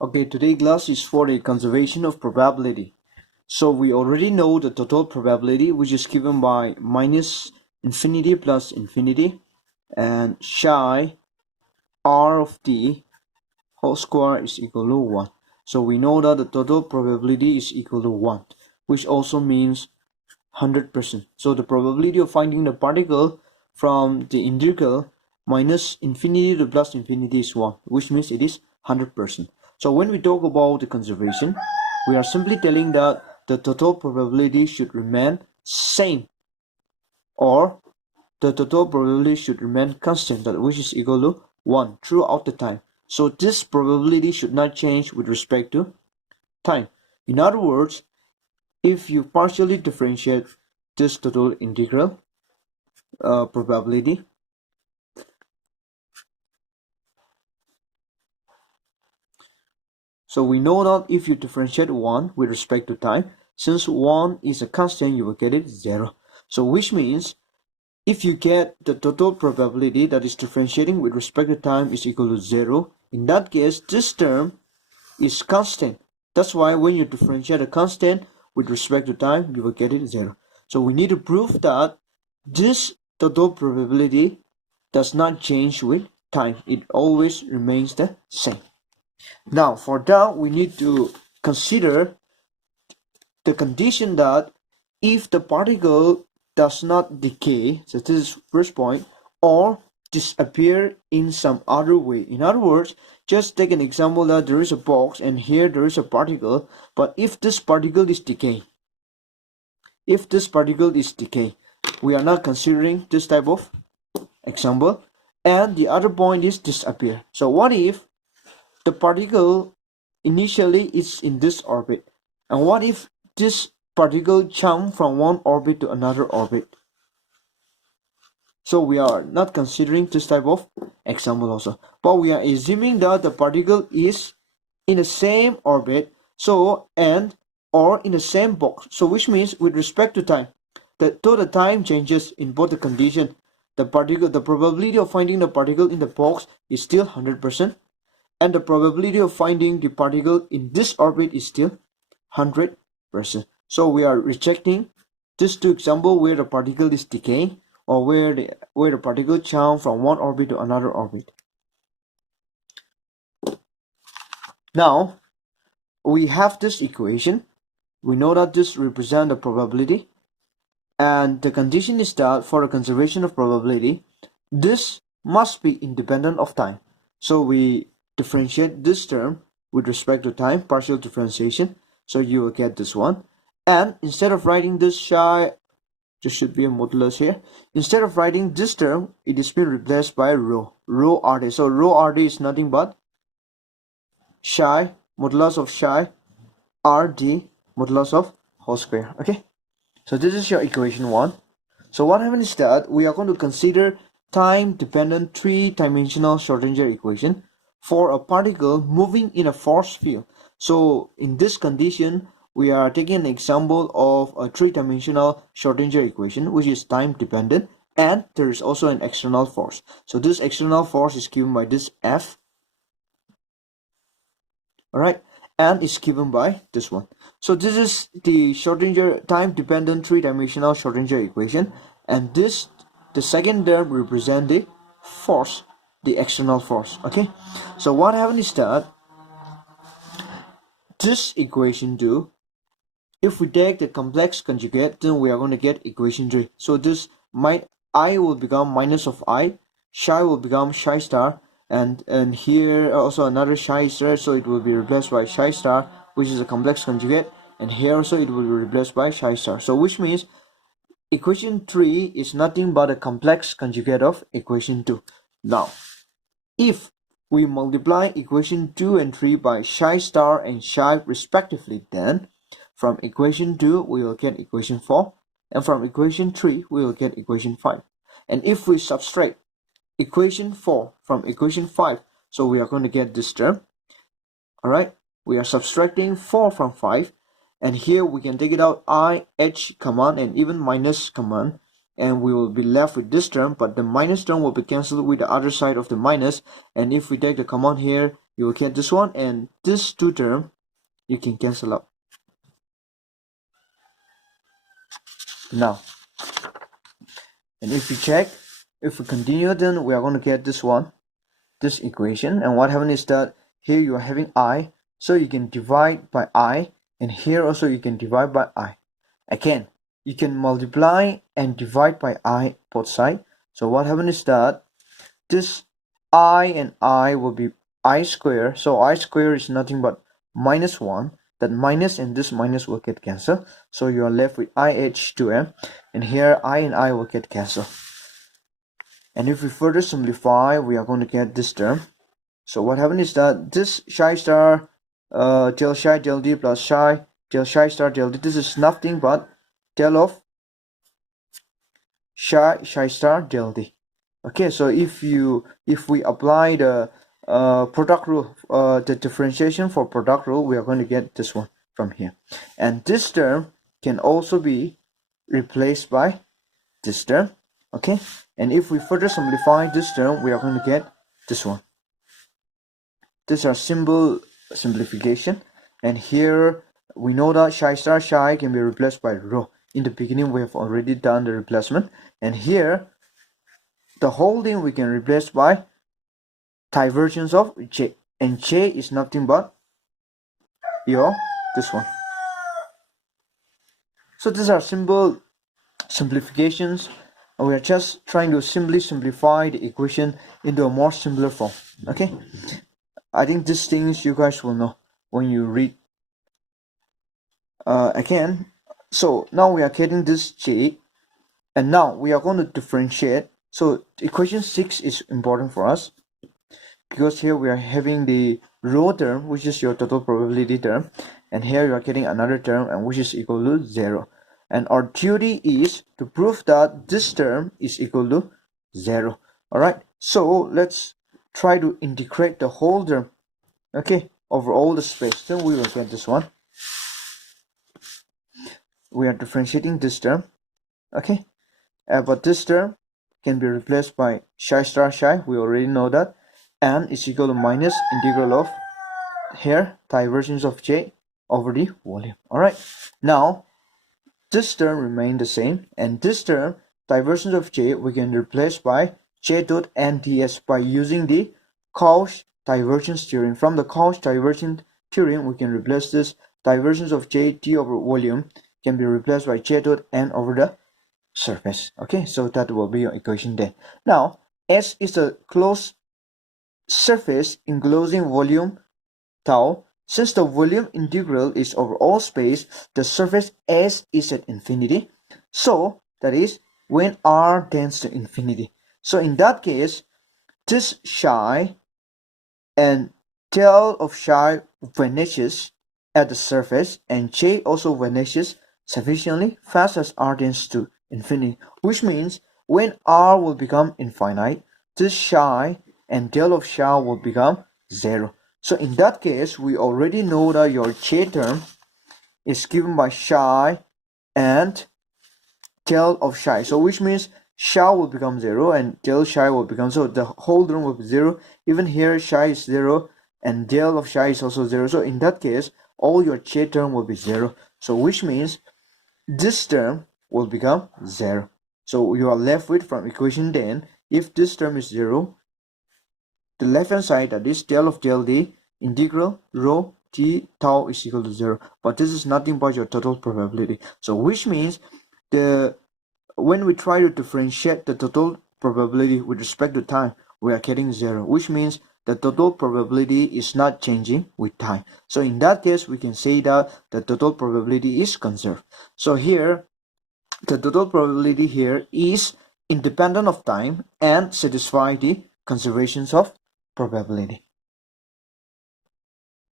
Okay, today class is for the conservation of probability. So we already know the total probability, which is given by minus infinity plus infinity and psi r of t whole square is equal to 1. So we know that the total probability is equal to 1, which also means 100%. So the probability of finding the particle from the integral minus infinity to plus infinity is 1, which means it is 100%. So when we talk about the conservation, we are simply telling that the total probability should remain same, or the total probability should remain constant, that which is equal to 1 throughout the time. So this probability should not change with respect to time. In other words, if you partially differentiate this total integral probability, so we know that if you differentiate 1 with respect to time, since 1 is a constant, you will get it 0. So which means if you get the total probability that is differentiating with respect to time is equal to 0, in that case this term is constant. That's why when you differentiate a constant with respect to time, you will get it 0. So we need to prove that this total probability does not change with time. It always remains the same. Now for that, we need to consider the condition that if the particle does not decay, so this is first point, or disappear in some other way. In other words, just take an example that there is a box and here there is a particle, but if this particle is decay, we are not considering this type of example, and the other point is disappear. So what if the particle initially is in this orbit, and what if this particle jump from one orbit to another orbit? So we are not considering this type of example also, but we are assuming that the particle is in the same orbit, so and or in the same box. So which means with respect to time, though the time changes in both the condition, the probability of finding the particle in the box is still 100%, and the probability of finding the particle in this orbit is still 100%. So we are rejecting these two examples where the particle is decaying or where the particle jump from one orbit to another orbit. Now we have this equation. We know that this represents the probability, and the condition is that for the conservation of probability, this must be independent of time. So we differentiate this term with respect to time, partial differentiation, so you will get this one. And instead of writing this psi, there should be a modulus here. Instead of writing this term, it is being replaced by rho RD. So rho RD is nothing but psi modulus of psi RD modulus of whole square. Okay, so this is your equation 1. So what happens is that we are going to consider time-dependent three-dimensional Schrodinger equation for a particle moving in a force field. So in this condition, we are taking an example of a three-dimensional Schrodinger equation, which is time-dependent, and there is also an external force. So this external force is given by this F, all right, and is given by this one. So this is the Schrodinger time-dependent three-dimensional Schrodinger equation, and this, the second term, represent the force, the external force. Okay, so what happens is that this equation 2, if we take the complex conjugate, then we are going to get equation 3. So this I will become minus of I, psi will become psi star, and here also another psi star, so it will be replaced by psi star, which is a complex conjugate, and here also it will be replaced by psi star. So which means equation 3 is nothing but a complex conjugate of equation 2. Now, if we multiply equation 2 and 3 by psi star and psi respectively, then from equation 2 we will get equation 4, and from equation 3 we will get equation 5. And if we subtract equation 4 from equation 5, so we are going to get this term. All right, we are subtracting 4 from 5, and here we can take it out, I, h command, and even minus command, and we will be left with this term, but the minus term will be cancelled with the other side of the minus, and if we take the command here, you will get this one, and this two term you can cancel out. Now, and if we check, if we continue, then we are going to get this one, this equation. And what happened is that here you are having I, so you can divide by I, and here also you can divide by I. Again, you can multiply and divide by I both sides. So what happened is that this I and I will be I square. So I square is nothing but minus 1. That minus and this minus will get cancelled. So you are left with IH2M. And here I and I will get cancelled. And if we further simplify, we are going to get this term. So what happened is that this psi star del psi del d plus psi del psi star del d, this is nothing but del of psi star del d. Okay, so if we apply the product rule, the differentiation for product rule, we are going to get this one from here. And this term can also be replaced by this term. Okay, and if we further simplify this term, we are going to get this one. These are simple simplification. And here we know that psi star psi can be replaced by rho. In the beginning, we have already done the replacement. And here, the whole thing we can replace by divergence of J. And J is nothing but this one. So these are simple simplifications. We are just trying to simply simplify the equation into a more simpler form. Okay, I think these things you guys will know when you read again. So now we are getting this J, and now we are going to differentiate. So equation 6 is important for us because here we are having the rho term, which is your total probability term, and here you are getting another term, and which is equal to 0. And our duty is to prove that this term is equal to 0. Alright, so let's try to integrate the whole term, okay, over all the space. Then we will get this one. We are differentiating this term, okay, but this term can be replaced by psi star psi. We already know that, and it's equal to minus integral of here divergence of J over the volume. Alright, now this term remain the same, and this term divergence of J we can replace by J dot n ds by using the Cauchy divergence theorem. From the Cauchy divergence theorem, we can replace this divergence of J d over volume can be replaced by J dot n over the surface. Okay, so that will be your equation there. Now, S is a closed surface enclosing volume tau. Since the volume integral is over all space, the surface S is at infinity. So that is when R tends to infinity. So in that case, this psi and del of psi vanishes at the surface, and J also vanishes sufficiently fast as R tends to infinity, which means when R will become infinite, this psi and del of psi will become 0. So in that case, we already know that your J term is given by psi and del of psi. So which means psi will become 0 and del psi will become, so the whole term will be 0. Even here psi is 0 and del of psi is also 0. So in that case, all your J term will be 0. So which means this term will become 0. So you are left with, from equation 10, if this term is 0, the left hand side, that is del of del d integral rho t tau is equal to 0. But this is nothing but your total probability. So which means when we try to differentiate the total probability with respect to time, we are getting 0, which means the total probability is not changing with time. So in that case, we can say that the total probability is conserved. So here, the total probability here is independent of time and satisfy the conservations of probability.